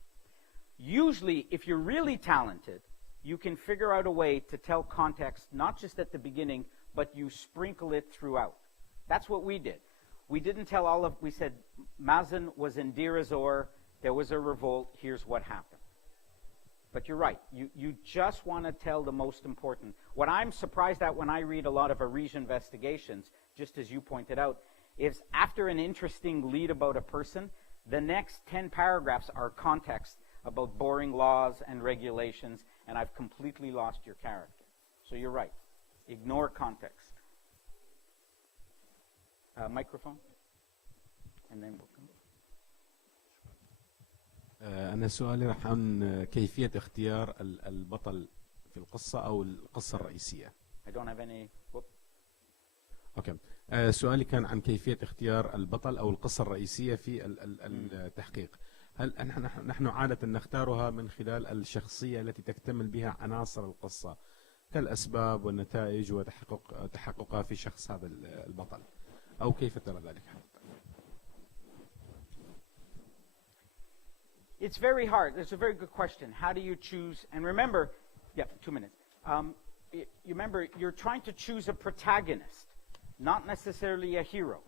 Usually, if you're really talented, you can figure out a way to tell context not just at the beginning, but you sprinkle it throughout. That's what we did. We didn't tell all of, we said, Mazen was in Deir ez-Zor, there was a revolt, here's what happened. But you're right, you just want to tell the most important. What I'm surprised at when I read a lot of ARIJ investigations, just as you pointed out, is after an interesting lead about a person, the next 10 paragraphs are context about boring laws and regulations, and I've completely lost your character. So you're right. Ignore context. Microphone? And then we'll come. أنا سؤالي راح عن كيفية اختيار البطل في القصة أو القصة الرئيسية. I don't have any. Whoop. أوكي. سؤالي كان عن كيفية اختيار البطل أو القصة الرئيسية في التحقيق. هل نحن عادة نختارها من خلال الشخصية التي تكتمل بها عناصر القصة كالأسباب والنتائج وتحققها في شخص هذا البطل، أو كيف ترى ذلك حضرتك؟ It's very hard. It's a very good question. How do you choose? And remember, 2 minutes. You remember, you're trying to choose a protagonist, not necessarily a hero,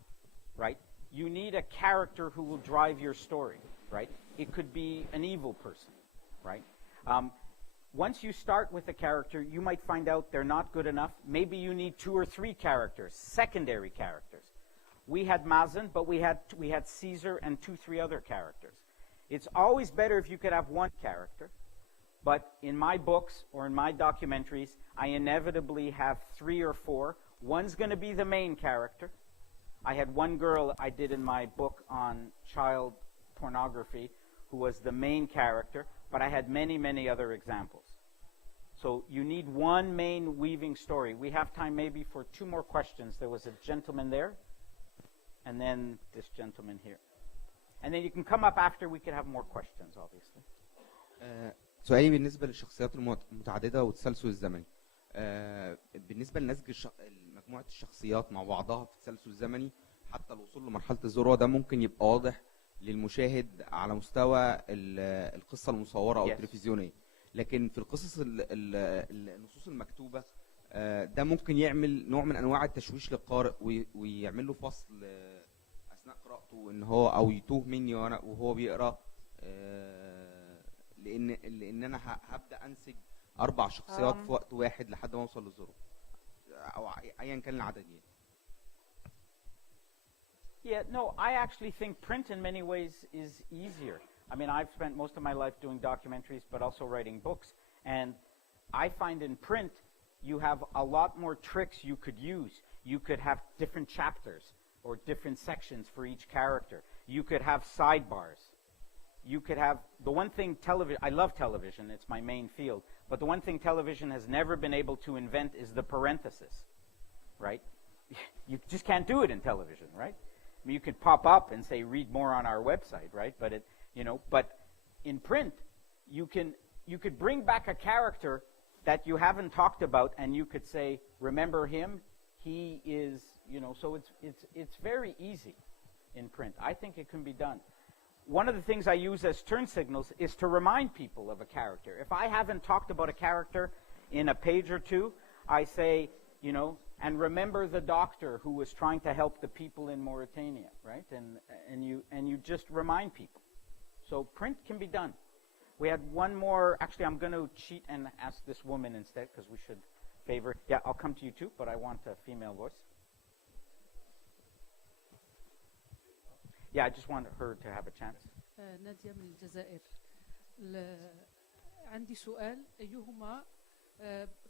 right? You need a character who will drive your story, right? It could be an evil person, right? Once you start with a character, you might find out they're not good enough. Maybe you need 2 or 3 characters, secondary characters. We had Mazen, but we had Caesar and 2, 3 other characters. It's always better if you could have 1 character, but in my books or in my documentaries, I inevitably have 3 or 4. One's going to be the main character. I had one girl I did in my book on child pornography who was the main character, but I had many, many other examples. So you need 1 main weaving story. We have time maybe for 2 more questions. There was a gentleman there, and then this gentleman here. And then you can come up after, we could have more questions, obviously. سؤالي بالنسبة للشخصيات المتعددة والتسلسل الزمني. بالنسبة لنسج مجموعة الشخصيات مع بعضها في التسلسل الزمني حتى الوصول لمرحلة الذروة، ده ممكن يبقى واضح للمشاهد على مستوى القصة المصورة أو التلفزيونية. لكن في القصص النصوص المكتوبة ده ممكن يعمل نوع من أنواع التشويش للقارئ ويعمل له فصل أثناء قراءته إن هو أو يتوه مني وهو بيقرأ، لأن أنا هبدأ أنسج 4 شخصيات في وقت واحد لحد ما أوصل للذروة أو أيا كان العدد يعني. Yeah, no, I actually think print in many ways is easier. I mean, I've spent most of my life doing documentaries, but also writing books. And I find in print, you have a lot more tricks you could use. You could have different chapters or different sections for each character. You could have sidebars. You could have, the one thing television, I love television, it's my main field, but the one thing television has never been able to invent is the parenthesis, right? You just can't do it in television, right? I mean, you could pop up and say, read more on our website, right? But but in print, you could bring back a character that you haven't talked about, and you could say, remember him? He is, so it's very easy in print. I think it can be done. One of the things I use as turn signals is to remind people of a character. If I haven't talked about a character in a page or 2, I say, and remember the doctor who was trying to help the people in Mauritania, right? And you just remind people. So print can be done. We had one more. Actually, I'm going to cheat and ask this woman instead because we should favor. Yeah, I'll come to you too, but I want a female voice. Yeah, I just want her to have a chance. نادية من الجزائر. عندي سؤال، أيهما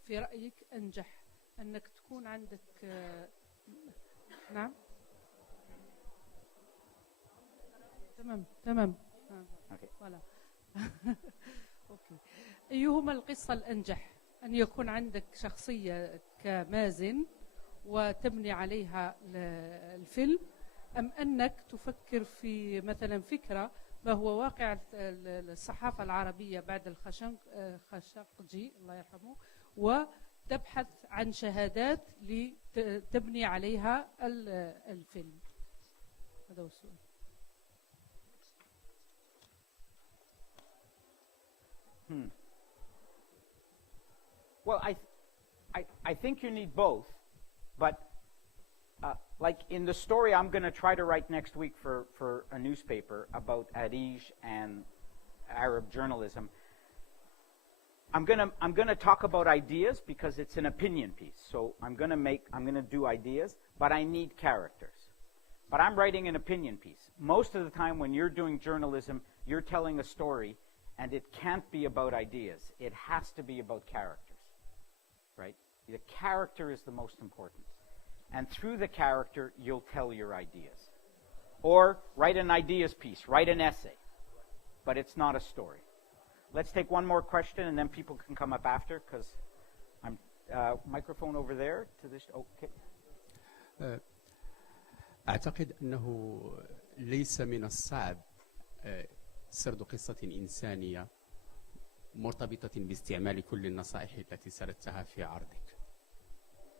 في رأيك أنجح؟ أنك تكون عندك نعم تمام Okay. ولا أوكي. أيهما القصة الأنجح؟ أن يكون عندك شخصية كمازن وتبني عليها الفيلم، أم أنك تفكر في مثلا فكرة ما هو واقع الصحافة العربية بعد الخشقجي الله يرحمه، وتبحث عن شهادات لتبني عليها الفيلم؟ هذا هو السؤال. Well, I think you need both, but like in the story I'm going to try to write next week for a newspaper about ARIJ and Arab journalism, I'm going to talk about ideas because it's an opinion piece. So I'm going to do ideas, but I need characters. But I'm writing an opinion piece. Most of the time when you're doing journalism, you're telling a story, and it can't be about ideas. It has to be about characters, right? The character is the most important. And through the character, you'll tell your ideas. Or write an ideas piece, write an essay. But it's not a story. Let's take one more question, and then people can come up after, because I'm microphone over there to this. Okay. أعتقد أنه ليس من الصعب سرد قصة إنسانية مرتبطة باستعمال كل النصائح التي سردتها في عرضك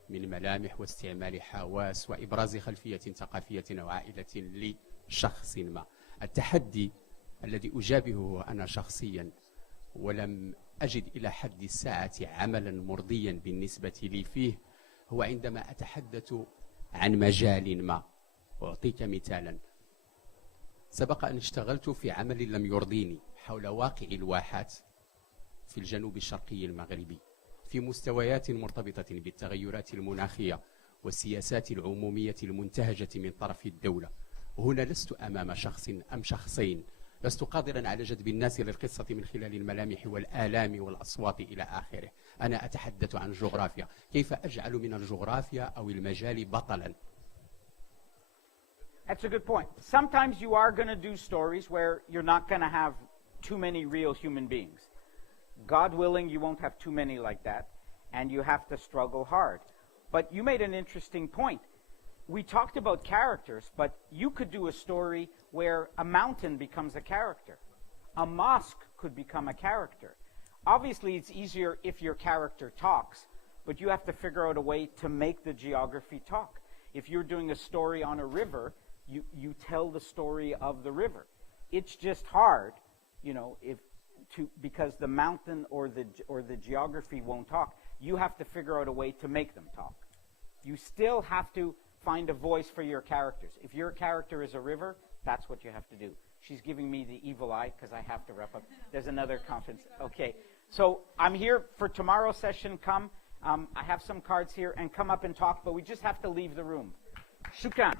من ملامح واستعمال حواس وإبراز خلفية ثقافية أو عائلة لشخص ما. التحدي الذي أجابهه أنا شخصيا ولم أجد إلى حد الساعة عملا مرضيا بالنسبة لي فيه هو عندما أتحدث عن مجال ما. أعطيك مثالا، سبق أن اشتغلت في عمل لم يرضيني حول واقع الواحات في الجنوب الشرقي المغربي في مستويات مرتبطة بالتغيرات المناخية والسياسات العمومية المنتهجة من طرف الدولة. هنا لست أمام شخص أم شخصين، لست قادرا على جذب الناس للقصة من خلال الملامح والآلام والأصوات إلى آخره. أنا أتحدث عن جغرافيا، كيف أجعل من الجغرافيا أو المجال بطلا. That's a good point. Sometimes you are going to do stories where you're not going to have too many real human beings. God willing, you won't have too many like that, and you have to struggle hard. But you made an interesting point. We talked about characters, but you could do a story where a mountain becomes a character. A mosque could become a character. Obviously, it's easier if your character talks, but you have to figure out a way to make the geography talk. If you're doing a story on a river, you tell the story of the river. It's just hard, because the mountain or the geography won't talk. You have to figure out a way to make them talk. You still have to find a voice for your characters. If your character is a river, that's what you have to do. She's giving me the evil eye because I have to wrap up. There's another conference. Okay. So I'm here for tomorrow's session. Come. I have some cards here, and come up and talk, but we just have to leave the room. Shukran.